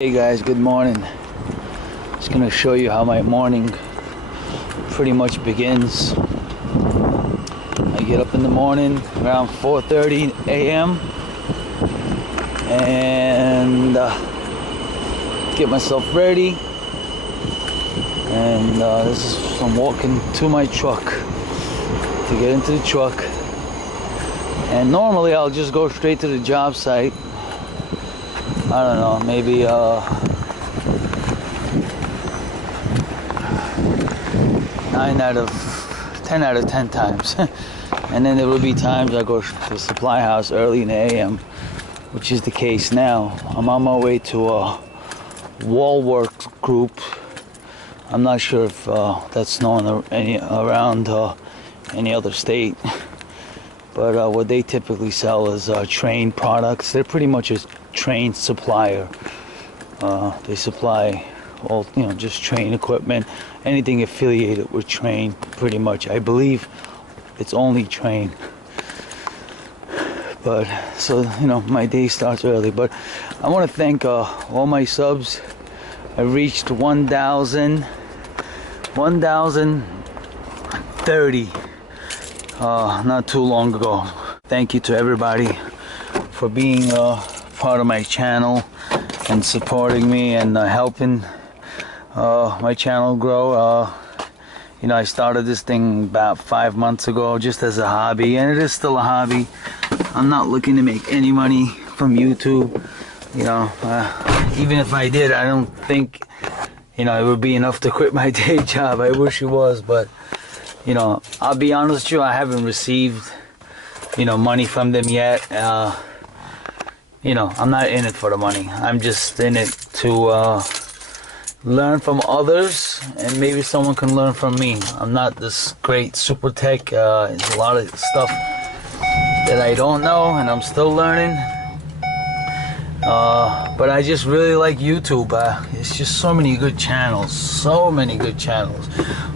Hey guys, good morning. Just gonna show you how my morning pretty much begins. I get up in the morning around 4:30 a.m. and get myself ready, and I'm walking to my truck to get into the truck. And normally I'll just go straight to the job site. I don't know, maybe 10 out of 10 times. And then there will be times I go to the supply house early in the AM, which is the case now. I'm on my way to a wall work group. I'm not sure if that's known around any other state, but what they typically sell is Train products. They're pretty much a Train supplier. They supply all, just Train equipment, anything affiliated with Train, pretty much. I believe it's only Train. But so my day starts early. But I want to thank all my subs. I reached 1,030 not too long ago. Thank you to everybody for being part of my channel and supporting me and helping my channel grow. I started this thing about 5 months ago just as a hobby, and it is still a hobby. I'm not looking to make any money from YouTube. Even if I did, I don't think it would be enough to quit my day job. I wish it was, but I'll be honest with you, I haven't received money from them yet. I'm not in it for the money. I'm just in it to learn from others, and maybe someone can learn from me. I'm not this great super tech. There's a lot of stuff that I don't know, and I'm still learning. But I just really like YouTube. It's just so many good channels.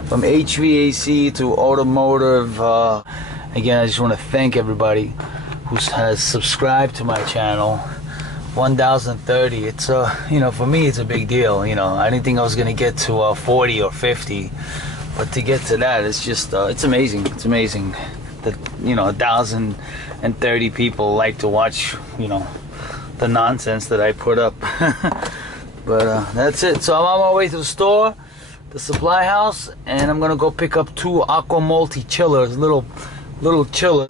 From HVAC to automotive. Again, I just want to thank everybody who has subscribed to my channel. 1,030. It's for me it's a big deal. I didn't think I was gonna get to 40 or 50, but to get to that, it's just it's amazing. It's amazing that 1,030 people like to watch the nonsense that I put up. But that's it. So I'm on my way to the store, the supply house, and I'm gonna go pick up 2 Aquamulti chillers, little chillers.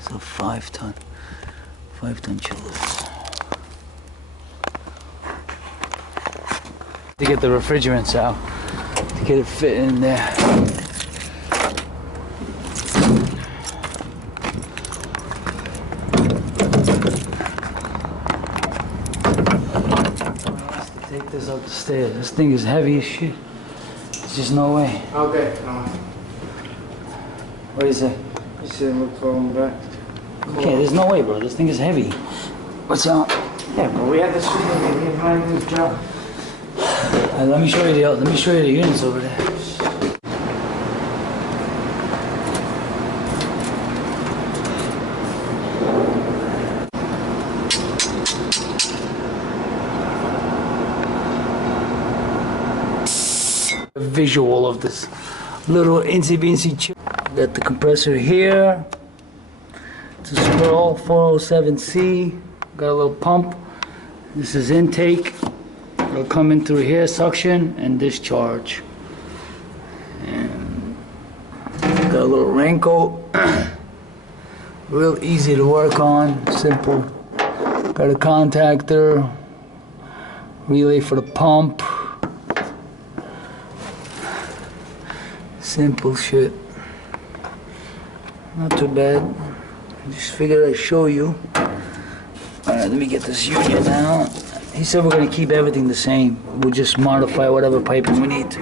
So 5-ton chillers. To get the refrigerants out, to get it fit in there. Take this up the stairs. This thing is heavy as shit. There's just no way. Okay, no. What do you say? You said look for him back. Okay, there's no way, bro. This thing is heavy. What's up? Yeah, but we had to shoot him behind this job. Let me show you the units over there. A visual of this little incy chip. Got the compressor here. It's a scroll 407C. Got a little pump. This is intake. It'll come in through here, suction and discharge. And got a little raincoat. Real easy to work on, simple. Got a contactor, relay for the pump. Simple shit. Not too bad. I just figured I'd show you. Alright, let me get this unit now. He said we're going to keep everything the same. We'll just modify whatever piping we need.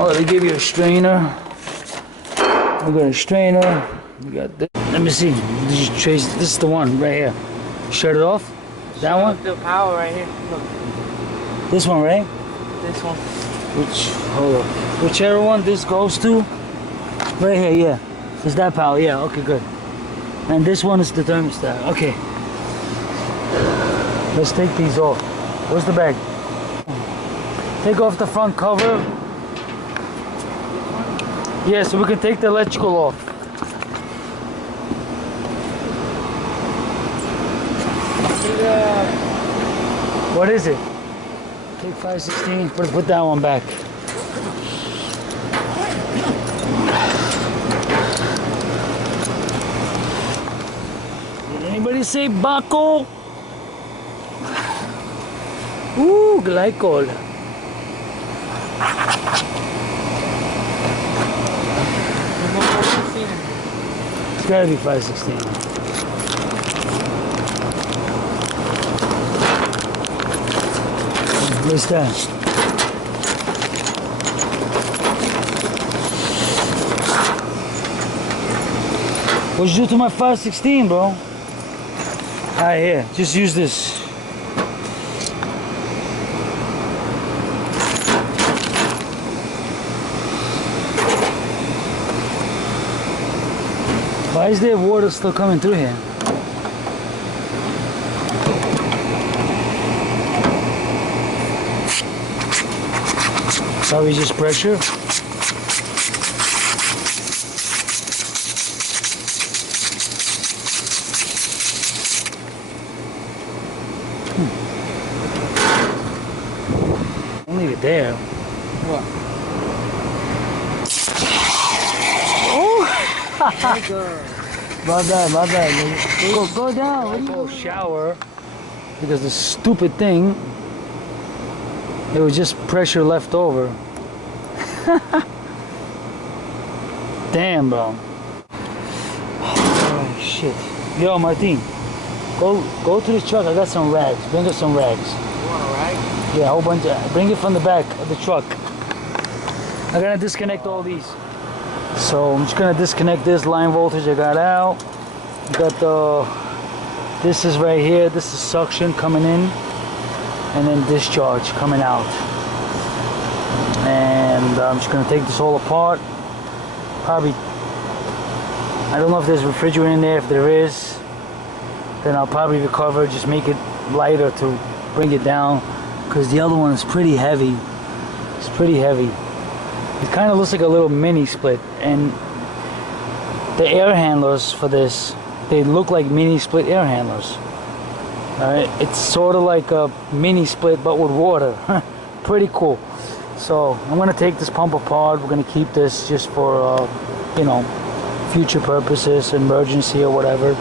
Oh, they give you a strainer. We got a strainer. We got this. Let me see. Did you trace? This is the one right here. Shut it off? That one? The power right here. Look. This one, right? This one. Hold on. Whichever one this goes to. Right here, yeah. Is that power? Yeah, okay, good. And this one is the thermostat. Okay. Let's take these off. Where's the bag? Take off the front cover. Yeah, so we can take the electrical off. What is it? Take 516, put that one back. Did anybody say Baco? Ooh, glycol. It's gotta be 516. What's that? What'd you do to my 516, bro? Alright, here, just use this. Why is there water still coming through here? Probably just pressure. Don't leave it there. What? Oh! My bad. Go down. Go shower. Because the stupid thing, it was just pressure left over. Damn, bro. Oh, shit. Yo, Martin. Go to the truck. I got some rags. Bring us some rags. You want a rag? Yeah, a whole bunch of. Bring it from the back of the truck. I'm gonna disconnect all these. So I'm just gonna disconnect this line voltage I got out. Got the. This is right here. This is suction coming in, and then discharge coming out. And I'm just gonna take this all apart. Probably. I don't know if there's refrigerant in there. If there is, then I'll probably recover. Just make it lighter to bring it down, because the other one is pretty heavy. It's pretty heavy. It kind of looks like a little mini split, and the air handlers for this, they look like mini split air handlers. Alright, it's sort of like a mini split but with water. Pretty cool. So I'm gonna take this pump apart. We're gonna keep this just for you know, future purposes, emergency or whatever.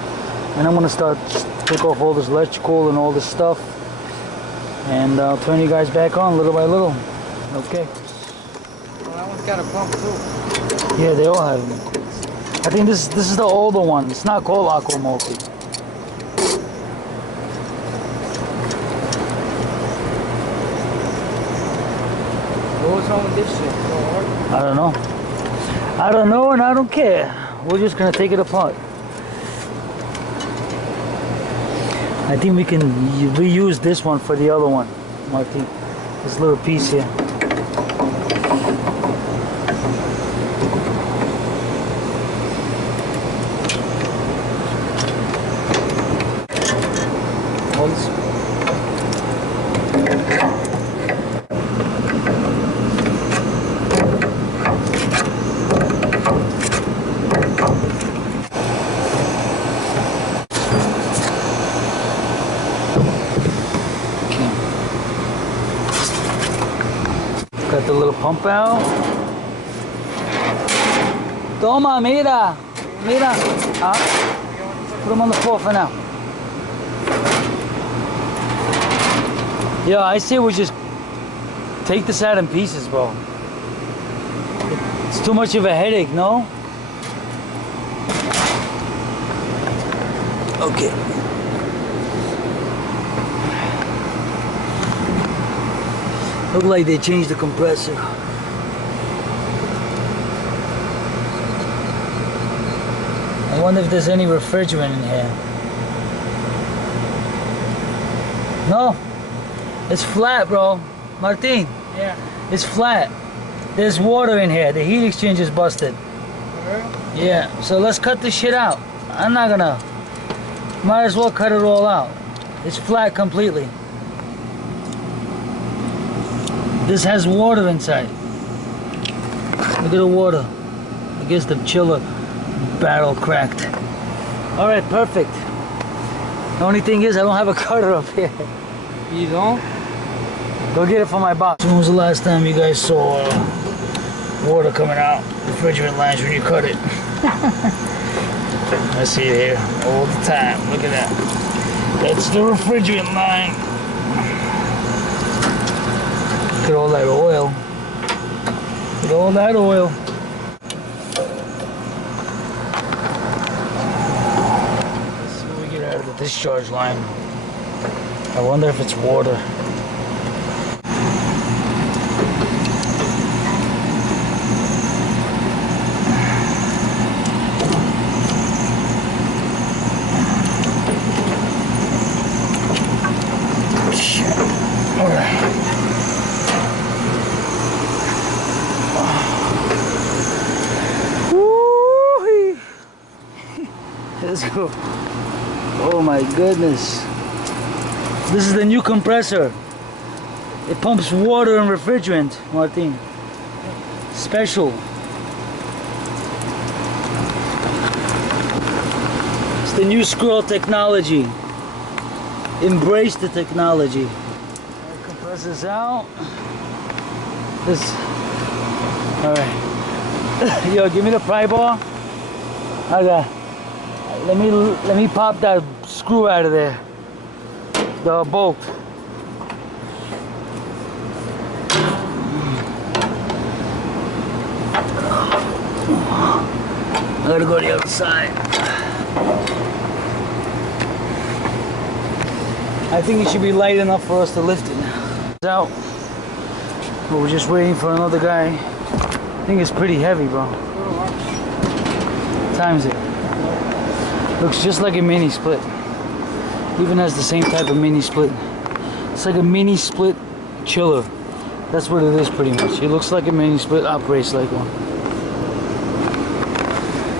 And I'm gonna start take off all this electrical and all this stuff, and I'll turn you guys back on little by little. Okay. That one's got a pump too. Yeah, they all have them. I think this is the older one. It's not called Aquamulti. What's wrong with this shit? I don't know. I don't know, and I don't care. We're just gonna take it apart. I think we can reuse this one for the other one, Martin. This little piece here. Got the little pump out. Toma, mira. Ah, put them on the floor for now. Yeah, I say we just take this out in pieces, bro. It's too much of a headache, no? Okay. Look like they changed the compressor. I wonder if there's any refrigerant in here. No, it's flat, bro. Martin, Yeah. it's flat. There's water in here. The heat exchanger is busted. Yeah, so let's cut this shit out. I'm not gonna. Might as well cut it all out. It's flat completely. This has water inside. Look at the water. I guess the chiller barrel cracked. Alright, perfect. The only thing is I don't have a cutter up here. You don't? Go get it from my box. When was the last time you guys saw water coming out refrigerant lines when you cut it? I see it here all the time. Look at that. That's the refrigerant line. Look at all that oil. Look at all that oil. Let's see what we get out of the discharge line. I wonder if it's water. Let's go. Oh my goodness. This is the new compressor. It pumps water and refrigerant, Martin. Special. It's the new scroll technology. Embrace the technology. Compress this out. This. Alright. Yo, give me the pry bar. Okay. Let me pop that screw out of there. The bolt. I gotta go to the other side. I think it should be light enough for us to lift it. It's out. But we're just waiting for another guy. I think it's pretty heavy, bro. What time is it? Looks just like a mini split. Even has the same type of mini split. It's like a mini split chiller. That's what it is pretty much. It looks like a mini split, operates like one.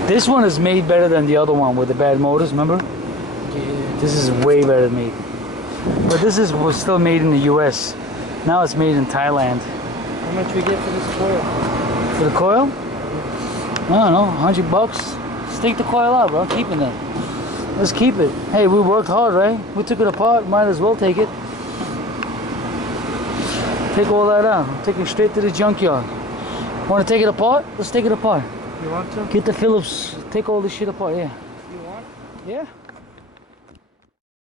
This one is made better than the other one with the bad motors, remember? Yeah. This is way better made. But this was still made in the US. Now it's made in Thailand. How much we get for this coil? For the coil? I don't know, $100. Just take the coil out, bro. I'm keeping it. Let's keep it. Hey, we worked hard, right? We took it apart. Might as well take it. Take all that out. Take it straight to the junkyard. Want to take it apart? Let's take it apart. You want to? Get the Phillips. Take all this shit apart, yeah. You want? Yeah.